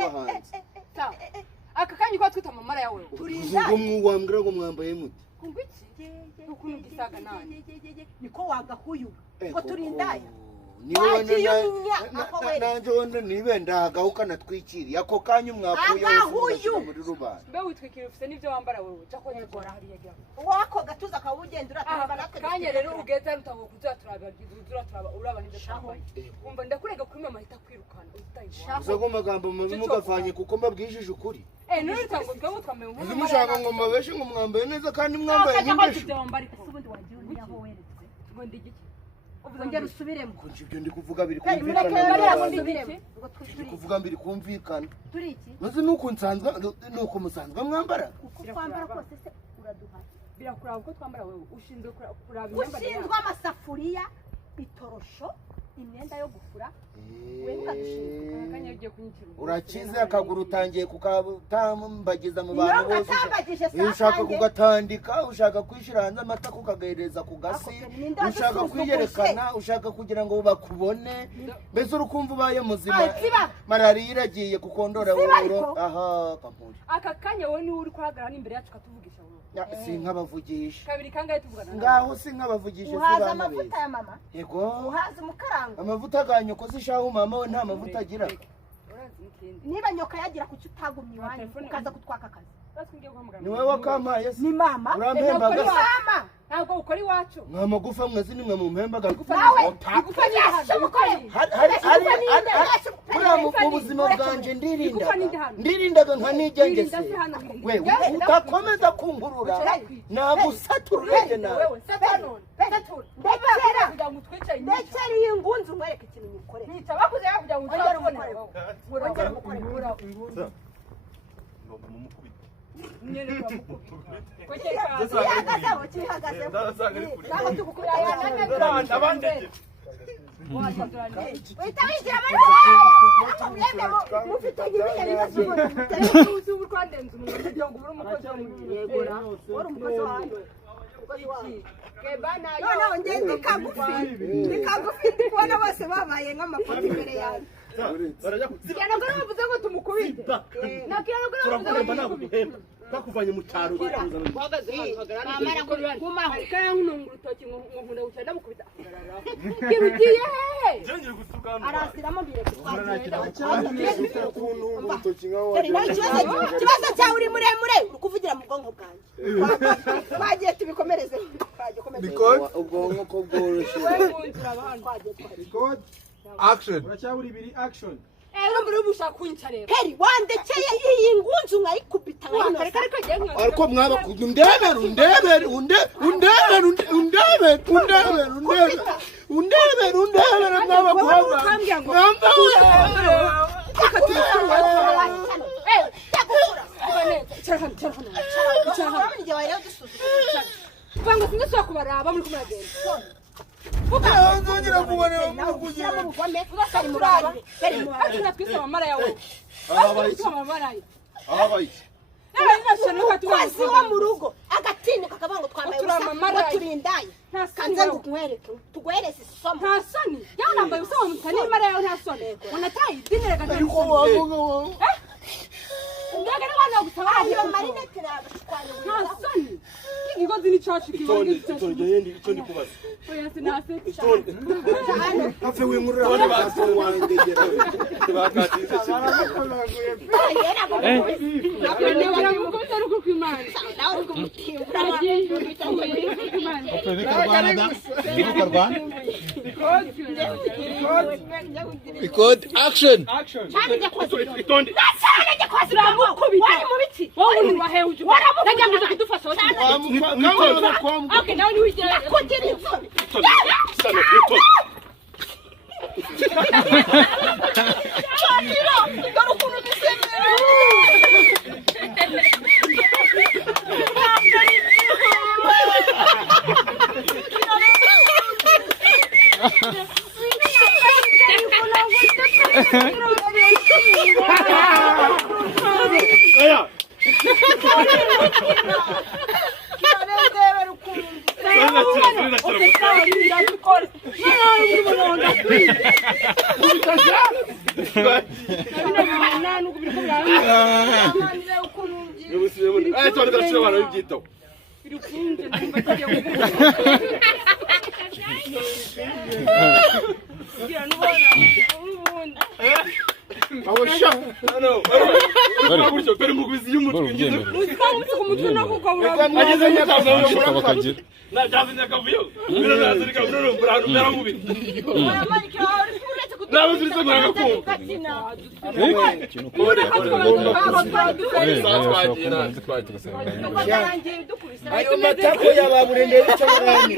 y'abahanzi aka kanya ko twita amamara yawe ubwo mwambwira ngo mwambaye muti kumva iki ukuntu gisaga nani niko wagahuyu ngo turindaya nanje wenda nibe ndagahuka natwikiriye ako kanya umwakuye muri rubanda mbe witwikira ufite n'ibyo wambara wewe cako nyegora hari yagira wako gatuza kawugenda uratamba natwe kanya rero ugeza rutango kuza turaba uraba n'ibyo twambaye umva ndakurega kuri mama hita kwirukana utayishaka uzago magambo mabi mugavanye kuko mbabwijije ukuri nuri tango twamwe twambaye mu mushaka ngo mabeshe ngo mwambaye neza kandi mwambaye nk'ibisho ubundi wagiye uri aho weretse ngo ndigiki ongera usubiremo kunje ibyo ndi kuvuga biri kuvuga mbiri kumvikana turi iki maze nuko nsanzwe nuko musanzwe mwambara uko twambara kose se uraduhana birakuraba uko twambara wewe ushinzwe kuraba imyambaro ushinzwe amasafuriya itorosho imyenda yo gufura urakize akaguru utangiye kukatambagiza mu bantu bose ushaka kugatandika ushaka kwishira hanze amata kukagahereza ku gasi ushaka kwiyerekana ushaka kugira ngo bakubone mbese urukumva ubaye muzima malariya iragiye kukondora woro aha kampuri aka kanya wowe niwe uri kuhagarara n'imbere yacu katuvugisha si nk'abavugisha kabiri kangahe tuvugana ngaho si nk'abavugisha uhaza amavuta ya mama yego uhaza umukaranga amavuta ganyo zishaho mama we nta mavuta agira niba nyoka yagira kuki utagumye iwanyu ukaza kutwaka akazi ni wowe wakampaye ni mama urampembaga mama ntabwo ukora iwacu mwa magufa mwese nimwe mu mpembaga mu buzima bwanje ndirindaga nka nigengese wewe utakomeza kunkurura nagusatura urege nawe ndekera iyi ngunzu umwereke ikintu nyikore bakuze kugira ngo uzabone ndikagufi kubona bose babaye nk'amafoto imbere yanjye Sigana ko navuze ngo tumukubite. Nakira ko navuze ngo naguhemba. Bakuvanye mu cyaro uhagaze hagarara ko kumaho kaya nkunungura utoki nkunda gucyanda mukubita. Kirugiye hehe. Arasiramo mbire Kibazo cyawe uri muremure ukuvugira mu bwonko bwanjye. Bagiye tubikomereze. Ubwonko ko bworoshye. Action. Uracyaburi biri action. Muri ubushaka kunyica rero. Heri wandekeye iyi ngunzu nkayikubita hano. Ariko mwaba undebera mwaba kuhaba. Mwamba Vango singesha kubaraba muri kumagenda. Nzongera kubona kugira mu bugome ugasari muraba. Akina twise amamara yawe. Abaye. Kwasi wa mu rugo agatini kakabango twambaye ubusa turindaye kanze ngukwereke tugwereze isomo nta soni yanambaye ubusa mutani mara yawe nta soni unataye dinere gatani ndaga n'abana gutabara iyo marinette nabashwanye nta soni ikigozi ni cacu kibondi icyo ndi kubaza oya sinase hafi wimurira abandi baso wangegera bakatize nakone waramukoza ruko kwimana nawe uko mutimbura Record action. cyane njye kwazi itonde cyane njye kwazi wari mu biti wowe uraheuje ndagamije kudufasha okay nawe ni wigira kugira inzobe sana itonde cyane dore ukuntu dusemera ayo matako yababurende bicho barani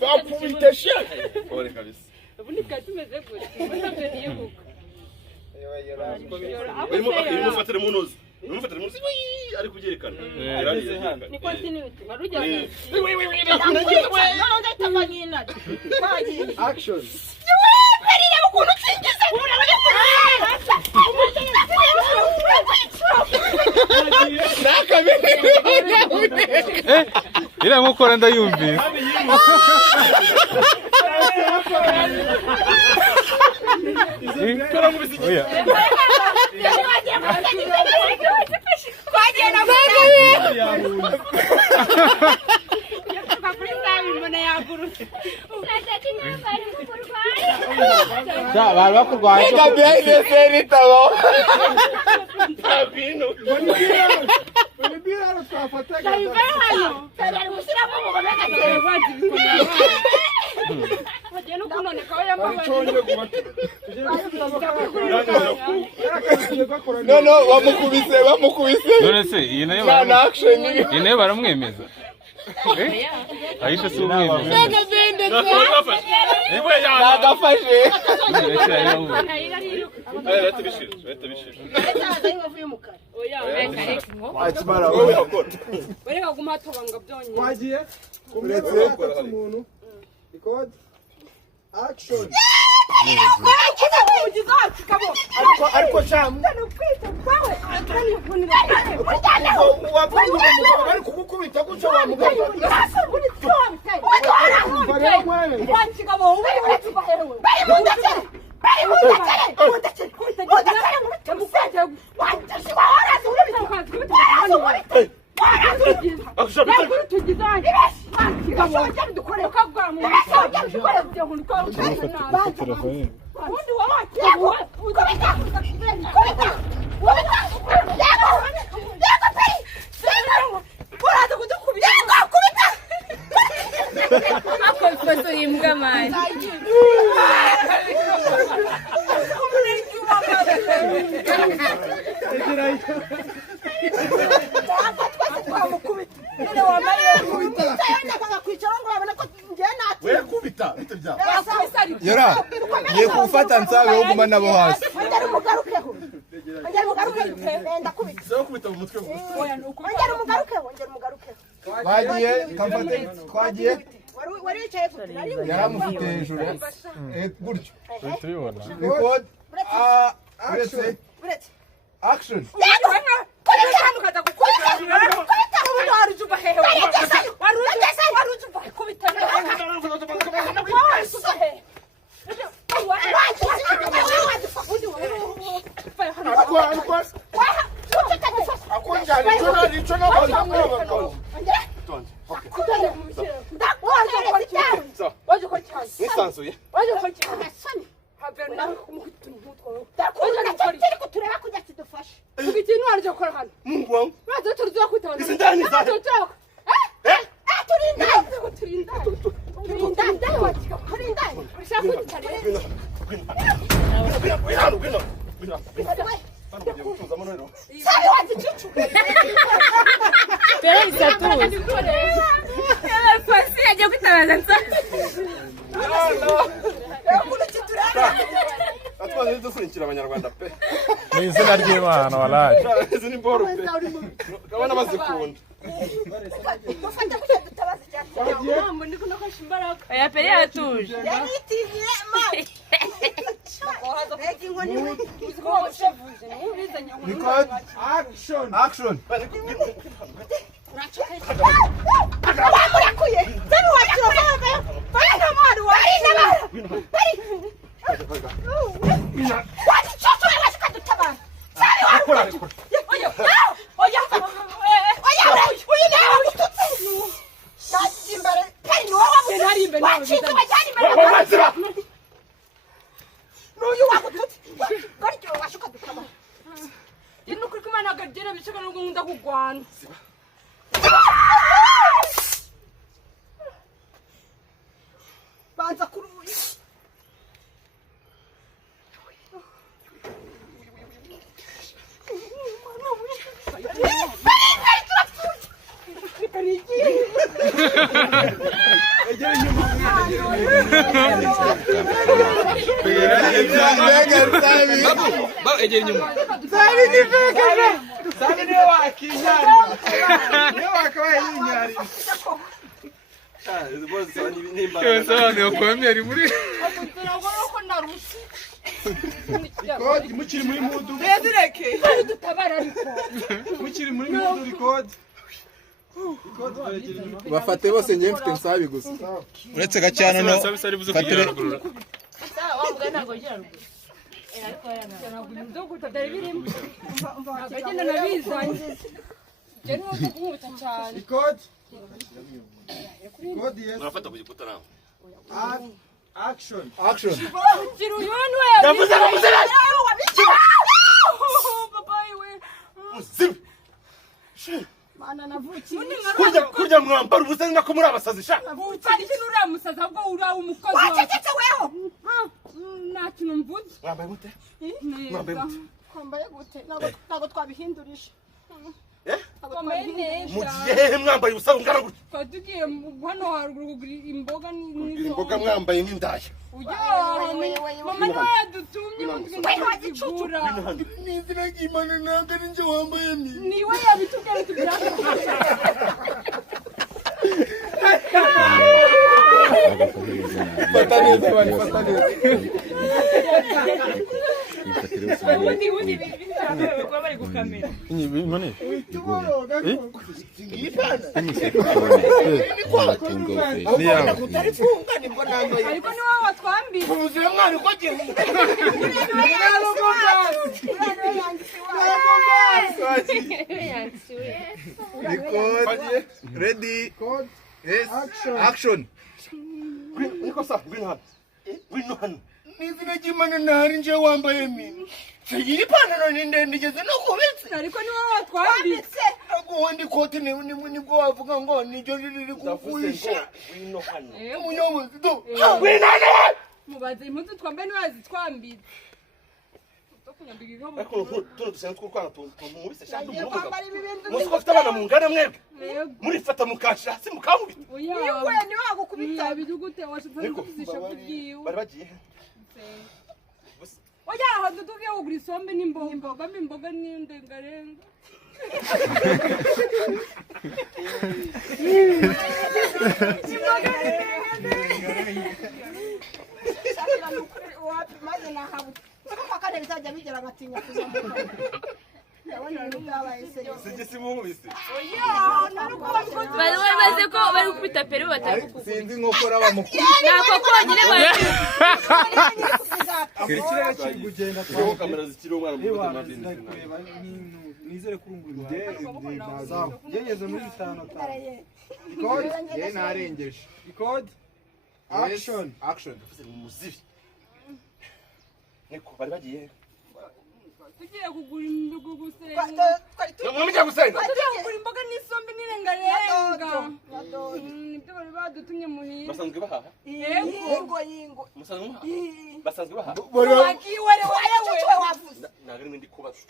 bakubita sha ore kabisa ubundi katumeze gute ubundi niyebuka mufatire munoze mufatire munoze ari kubyerekana ni continuity barujya action ira nkukora ndayumvise oya bari bakurwaye no bamukubise none se iyi nayo baramwemeza ahita si umwemeza nagafashe Wagiye kumuretse umuntu record action ariko shamu bari kugukubita gutyo wamugana yara ye kufata nsabe wo guma nabo hasi bagiye kamfate twagiye yaramufite hejuru gutyo record action abanyarwanda pe ni izina ry'Imana walaje izi ni boro pe abana bazikunda oya pere yatuje record action banza kuruye mukiri muri mudu mukiri muri mudu record bafate bose ngiye mfite nsabi gusa uretse gacyana no fatire record yes Nafata kujikuta nao. action mana navukiye Kurya mwambara ubusa ngako muri abasazi sha. Utari kintu uriya musaza ahubwo uriya umukozi wacecetse weho nta kintu mvuze Mwambaye mute? kwambaye gute ntabwo twabihindurije twambaye neza Mugiye mwambaye ubusa ngana gutya. twari tugiye hano haruguru kugura imboga Imboga mwambaye nk'indaya. mama niwe yadutumye ngo tugende kuzigura n'izina ry'Imana ntabwo ari njye wambaye ni niwe yabitubwira tugira fata neza bari fata neza ariko niwe watwambira ubuzima mwana uko record ready yes action Niko sa wino hano. n'izina ry'Imana ntahari njye wambaye mi iyi ipantaro ni ndende igeze no kubitse ariko niwe watwambira ariko ubundi kote nibwo wavuga ngo niryo riri kugurisha Wino hano. umuyobozi do mubaze impuzu twambaye niwe yazitwambira Ariko tuno dusenga tw'urwana tumubise sha ndumuvuga. kwambara ibi bintu Musko afite abana mungana mwebwe. Murifata mukasha hasi mukambita. niwe niwe wagukubita bidugute washitse kuzisha kugiwe Bari bagiye. oya aho dutugiye kugura isombe n'imboga imboga n'indengarenga maze nahabuze kuko kandi bizajya bigera agatinya kuzamuka ndabona n'ubwabaye se Sigisi mumubise. bari baze ko bari gukubita peri batari kukuvuga sinzi nkokora bamukuru nako konyine bari ikirere kiri kugenda Ko kamera zikiri umwana mu Ewa, mutima bindi. kureba nizere kurungurwa yegeze muri 5 record ye narengeje record action Muzibi. Niko bari bagiye. tugiye kugura imboga gusenga Mwamijya gusenga. tugiye kugura imboga n'isombe n'irengarenga nibyo bari badutumye muhira Basanzwe bahaha. yingo Musanzwe muhaha. Basanzwe bahaha. wagiwe icyo wavuze Nagari ndi kubaza.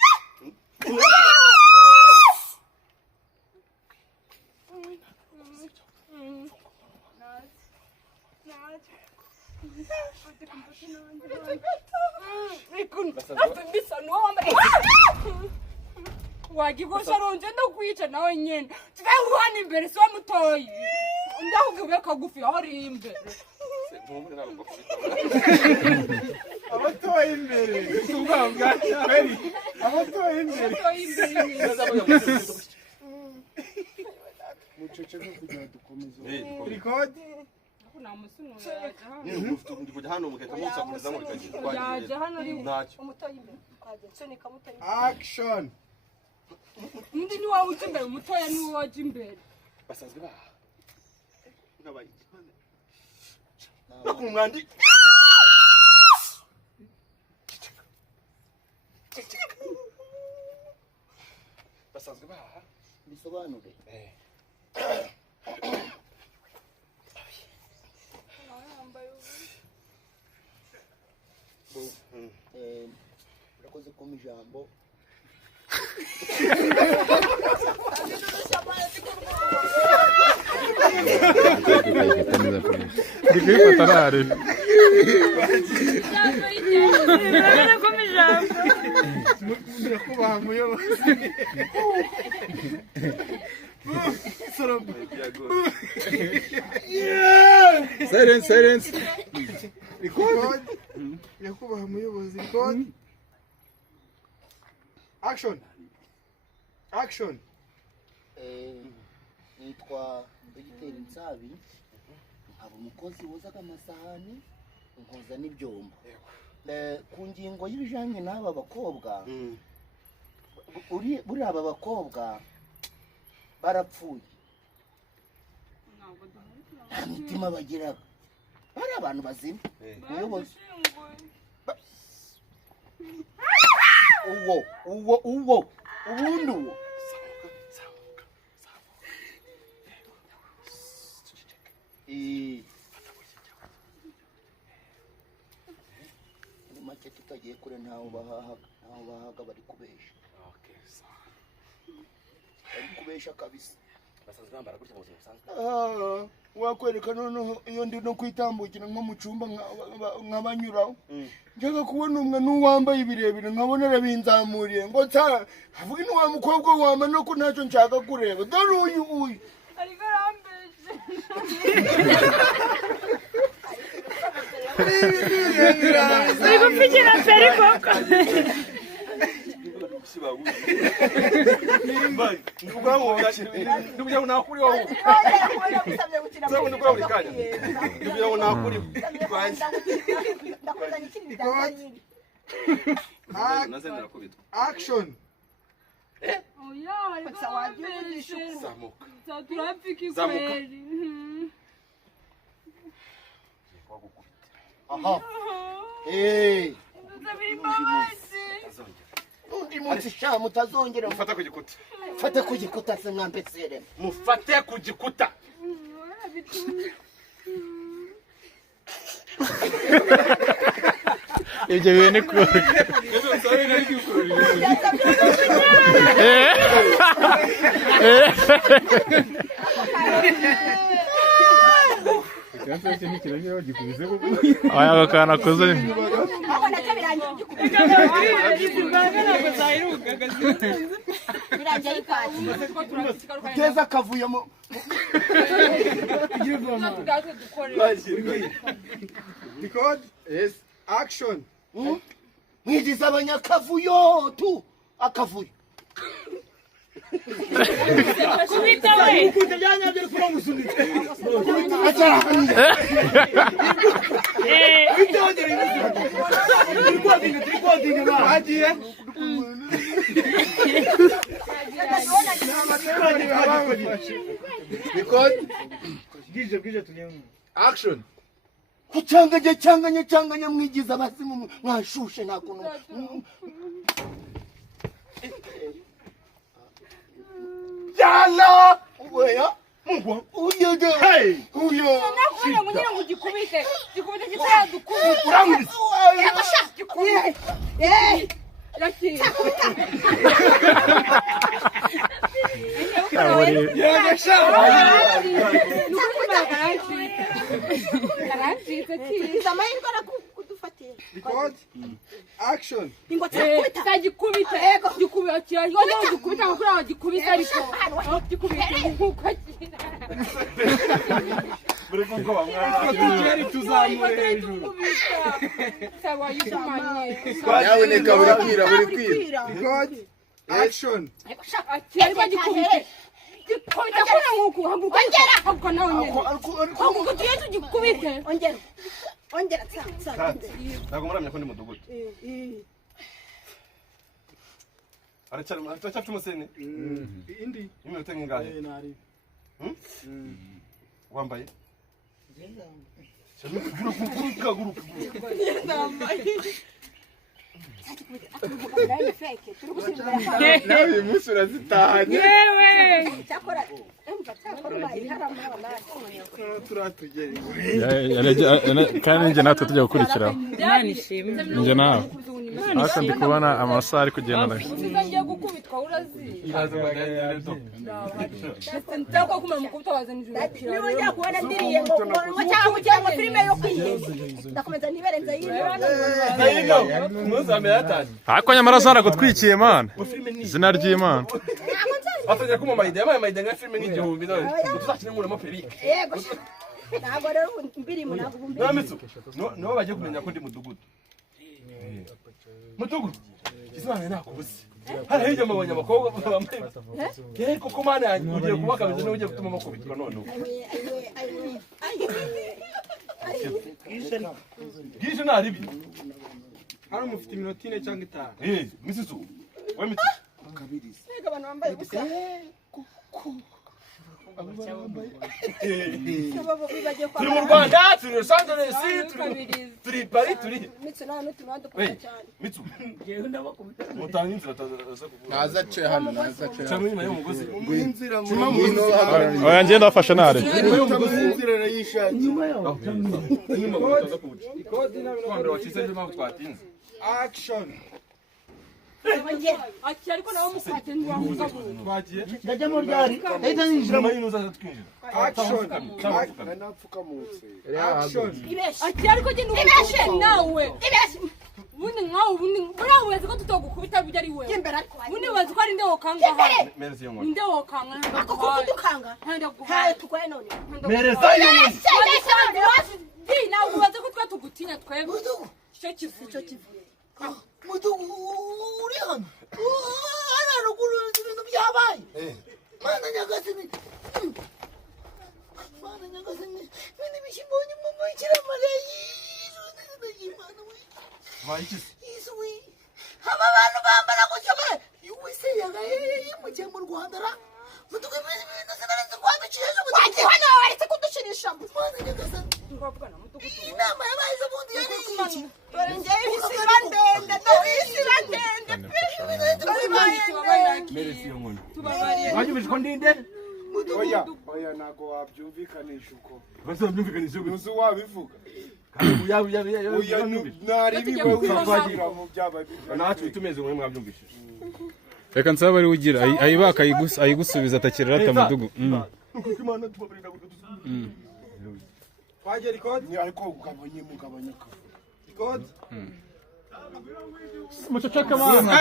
wagikosha ronje ndakwica nawe nyene tuve uhana imbere so mutoyi ndakubwiye kagufi aho uri imbere abatoye imbere tubwanga kweli abatoye imbere mucece ko kugira dukomeze record nta musino yaje hano Ni ufite ndi kujya hano mugahita munsakuriza muri kagiye. yaje hano ari Ntacyo. umutoyi imbere kagenzo ni kamutoyi Action. undi ni wowe uje imbere umutoya ni wowe waje imbere Basanzwe baha. Ngabaye. Bakumwandi. Basanzwe baha. bisobanure urakoze kuma ijambo Ndikuyifata nare. Ndakubaha muyobozi. Silence. Record. Ndakubaha muyobozi. Record. Action. nitwa Dogiteri Nsabi nkaba umukozi wozaga amasahani nkoza n'ibyombo ku ngingo y'ibijanye n'aba bakobwa buri aba bakobwa barapfuye nta mitima bagiraga bari abantu bazima ubuyobozi uwo ubundi uwo muri make tutagiye kure ntaho bahaga bari kubesha kabisa Basanzwe bambara gutya mu buzima busanzwe. wakwereka noneho iyo ndi no kwitambukira nko mu cyumba nk'abanyuraho njyaga kubona umwe n'uwambaye ibirebire nkabona arabinzamuriye ngo nsa avuga ni wa mukobwa wama no ko ntacyo nshaka kureba dore uyu ariko arambeshe Ariko mfigira peri koko. Ndikugira ngo nakuri wowe. Ndikugira ngo nakuri. Ndikugira ngo nakuri. Nazendera kubitwa. Action. oya ariko arambeshe Zamuka. turafiki Zamuka. kweli aha ndabiri imbabazi undi munsi sha mutazongera Mufata ku gikuta. fata ku gikuta se mwambesere Mufate ku gikuta. Ibyo bintu ko. Aya gakana koze. teza kavuye mu Record. Yes. Action. mwigize abanyakavuyo tu akavuyo Kubita we. Record. Action. kucanganya mwigize abasimu mwashushe nta kuntu yala oya uyege uyo nakubona ngo nyine ngo gikubite kitaya dukubite Uramwise. gikubite Laki. Record. Action. Yaboneka buri kwira. Record. Action. Komita kuna nguku haguka. Ongera. Haguka nawe nyene. Haguka tuye tugikubite. Ongera tsa. Ntabwo muramya ko ndi mudugudu. Aracyafite umusene? Indi. Iminota ingahe? Wambaye? Guruka. Nawe musi urazitahanye. Yewe. Cyakora bari harama Turatugera. kandi njye natwe tujya gukurikiraho Imana ishimwe. njye nawe ariko ndi kubona amasaha ari kugenda nayo Ngiye gukubitwa urazi. Ndako kuma mukubita wazanije. niwe njya kubona ndiriye ngo cyangwa filime yo kwiyeza ndakomeza niberenze yino ariko nyamara zana gutwikiye mana izina ry'Imana Atajya kuma mayide nka filime nk'igihumbi none tuzakinenguramo perike. yego ntabwo rero mbiri mu ntabwo mbiri Namitsu no bagiye kumenya ko ndi mudugudu. Mudugudu kisobanura nakubuze. Hari hirya mabonye abakobwa bambaye koko mana yanjye ugiye kubakabiza n'ugiye gutuma amakubitwa none Gishe naribi. Hano mufite iminota 4 cyangwa 5. Misisu. We Mitsu. Ega abantu bambaye gusa Turi mu Rwanda, turi Los Angeles, turi Paris, turi Mitsu na nutu nando kwa cyane Mitsu. Mutanga inzira ataza kuvuga. naza ce hano naza ce Cyangwa nyuma y'umugozi. Inzira mu oya njye ndafasha nare inzira arayishaka. Nyuma utaza kuvuga. Kwambara wakize nje mpamvu twatinze. Action. Ati ariko nawe mukubite ndwavuga. Twagiye. Ndajya mu ryari. Ndahita ninjira Nyuma y'uza twinjira. Action. napfukamutse. Action. Ati ariko je n'ubeshe nawe. Bundi nkawe bundi buriya wese ko tutogukubita bijya ari wewe. imbere ariko Bundi wese ko ari nde wokanga hano. Mereza iyo nkoni. Nde wokanga ako kudukanga ntanda haye guhaye. tukwaye none Mereza iyo nkoni. Dina ubaze ko twa tugutinya twebwe. Cyo kivuye. Mudugu uri hano. Ana ruguru ibintu byabaye. Mana nyagasani. Mana nyagasani. Bindi bishimoni mu mukira Mariya. Imana we. Bayikise. Yesu we. Aba bantu bambara gutyo bare. Yuwise yagaye mu mu Rwanda ra. Mudugu ibintu sinarenze kwabiciye ejo mudugu. waje hano waretse kudushirisha Mana nyagasani. Ngavugana mutugudu. Inama yabaye ejo bundi yari iki. dore njyewe ibisiba ndende dore ibisiba ndende Mereza iyo nkoni. Tubabariye. Wajubije ko ndinde? Oya nago wabyumvikanisha uko. Bose babyumvikanisha uko. Uzi wabivuga. Oya Naribi we uzagira mu byaba bibyo. natwe tumeze ngo mwabyumvishije. reka nsaba ari ugira ayibaka ayigusubiza atakira rata mudugu Imana tubabarira gutyo. Twaje record ni ariko ugabanye mugabanyaka. Record. muceceka bana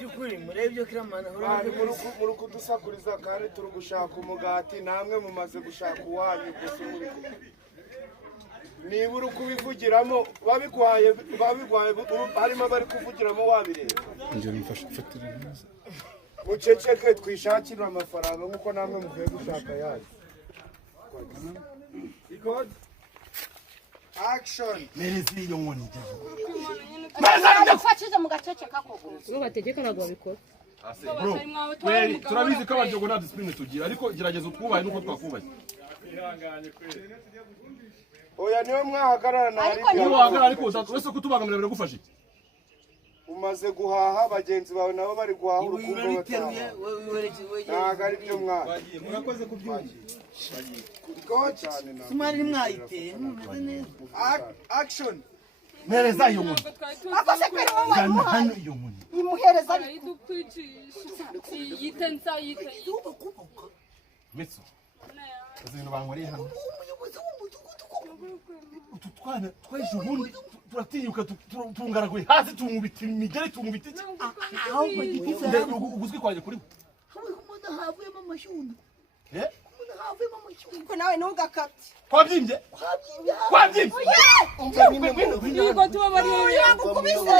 Byukuri murebye kiramana muri kudusakuriza kandi turi gushaka umugati namwe mumaze gushaka uwanyu gusa muri niba uri kubivugiramo babigwaye harimo abari kuvugiramo wabireba muceceke twishakira amafaranga nk'uko namwe muvuye gushaka yayo. Action. Mereza iyo nkoni. ufashije mu gacece kakoko Uwo bategeka ntabwo babikora. Turabizi ko abaryogo nta discipline tugira ariko gerageza utwubahe nuko twakubaye. Oya niwe mwahagarara na Niba wahagarara ariko wese kutubangamira biragufasha iki? umaze guhaha bagenzi bawe nabo bari guhaha urukundo bataha. Ntabwo ari byo mwana. Murakoze kubyumva. Cyane na. Mwari mwayiteye. Action. Mereza iyo nkoni. afashe kwera mama Hano iyo nkoni. imuhereza Idukwicisha. Yitensa yite. Mitsu. Ibintu bankoreye hano. Umuyobozi w'umudugudu ko Utu twana tweje ubundi turatinyuka tungaraguye hasi tumubita imigeri tumubita iki aho mu giti uguzwi kwanjye kuri umuntu havuyemo amashyundo umuntu havuyemo amashyundo ko nawe ntugakabye kwabyimbye Yego tubabariye yagukubise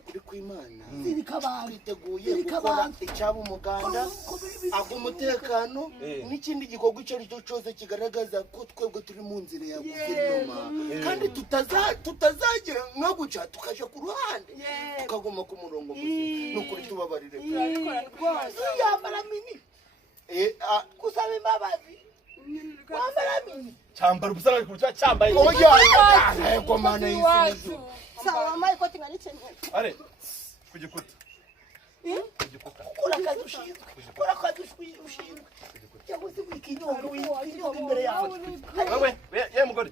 ukuri kw'Imana twiteguye gukora icyaba umuganda ak'umutekano n'ikindi gikorwa icyo ari cyo cyose kigaragaza ko twebwe turi mu nzira ya guverinoma kandi tutazagira nko guca tukaja ku ruhande tukaguma ku murongo muzima n'ukuri tubabarire yambara mini kusaba imbabazi wambara mini cyambara ubusa ku cyo cyambaye oya yego mana y'isi sawa wambaye ikoti nka n'ikenyero are kugikuta ukora akazi ushinzwe cyangwa se wikinyonga imbere yawe wewe ye mugore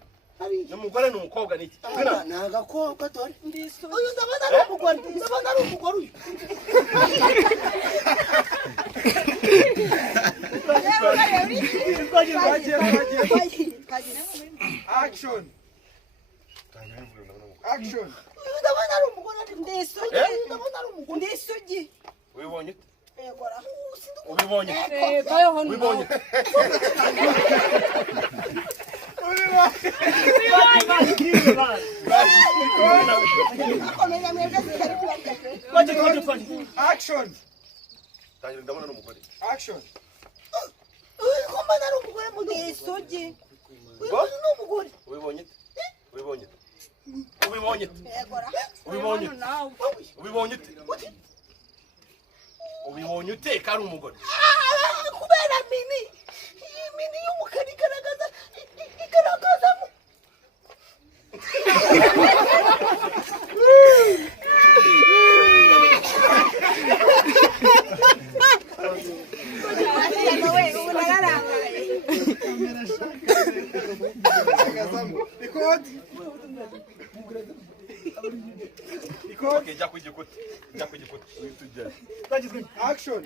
n'umugore n'umukobwa niki ni agakobwa dore uyu ndabona ari umugore uyu Action. ndabona ari umugore ndisugi ubibonye egora ubibonye ubibonye Action. tangira ndabona n'umugore Action. ndabona ari umugore ndisugi n'umugore ubibonye ubibonye ubibonye egora ubibonye ubibonye ubibonye ute kari umugore kubera mini iyi mini y'umukara igaragaza Okay, jya kugikuta Action.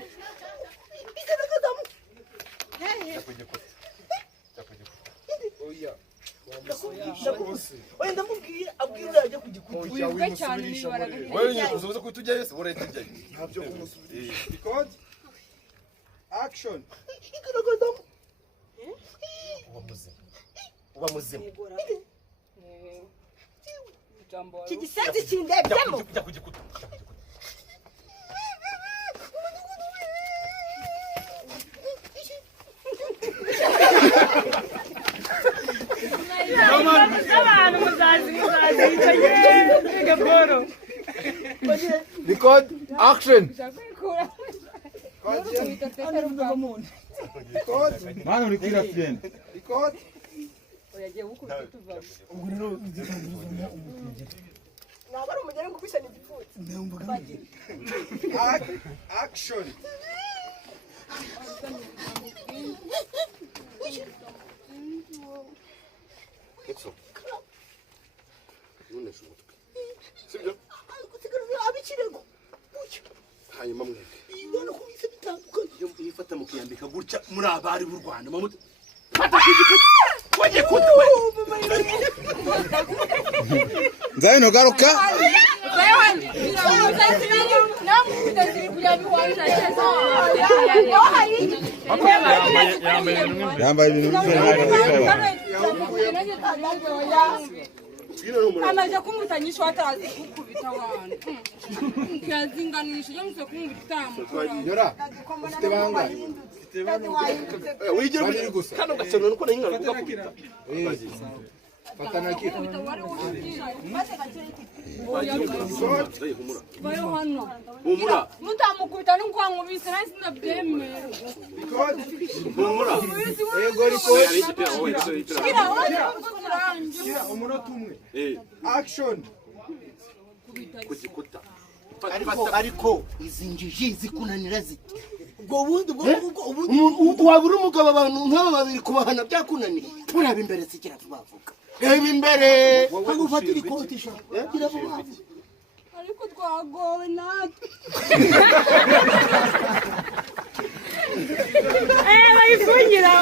oya ndamubwiye abwira urajya kugikuta wibuke cyane nibaraga wewe uzoza kutujya yese bore tujya Ntabyo kumusubira. Record. Action. igaragazamo uba muzima iki gisenzi kindebyemo jya kugikuta abantu muzazi gaboro Record. Action. Record. Mano uri kwira friend. Record. ntabwo ari umugore ngo ukwisane igipfunsi Action. sibyo abikirego hanyuma mwebwe ibona ko bise bitandukanye iyo mwifata mukiyambika gutya muri abari b'u Rwanda mamuta fata kugikuta kugikuta Nzayo no garuka. Yambaye ibintu amaze kumutanyisha atazi gukubita abantu yazinganisha iyo muze kumubita Yora. Ufite banga. wigira kano gacano nuko ningana kugakubita Fatana kitu. bayo hano humura mutamukubita n'ukwankubise nari sinabyemera humura Ego riko. Kira umunota umwe. Action. kugikuta ariko izi njiji zikunanira ziti ubwo wabura umugabo abantu nk'aba babiri kubahana byakunaniye turaba imbere sikira tubavuga reba imbere agufatira ikoti sha kiravuga ariko twagowe natwe bayifungira.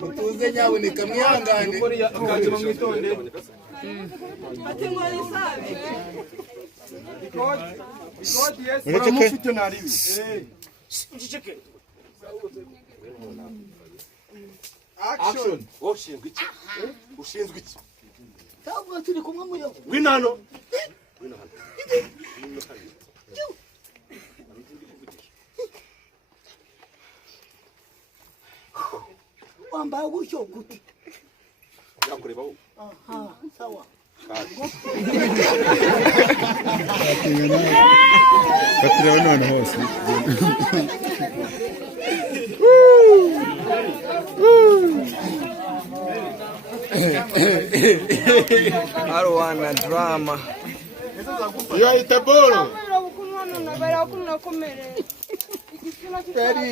Mutuze nyaboneka mwihangane. Ati ngo isabe. Uramufite naribi. Action. Ushinzwe iki? Ushinzwe iki? Ntabwo turi kumwe muyo. Winano. Wambaye gutyo gute? Yakureba wowe. Aha, sawa. Batira none hose. Arwana drama. Yo itaboro. Barakunwa none barakunna komere. Igisuna kitari.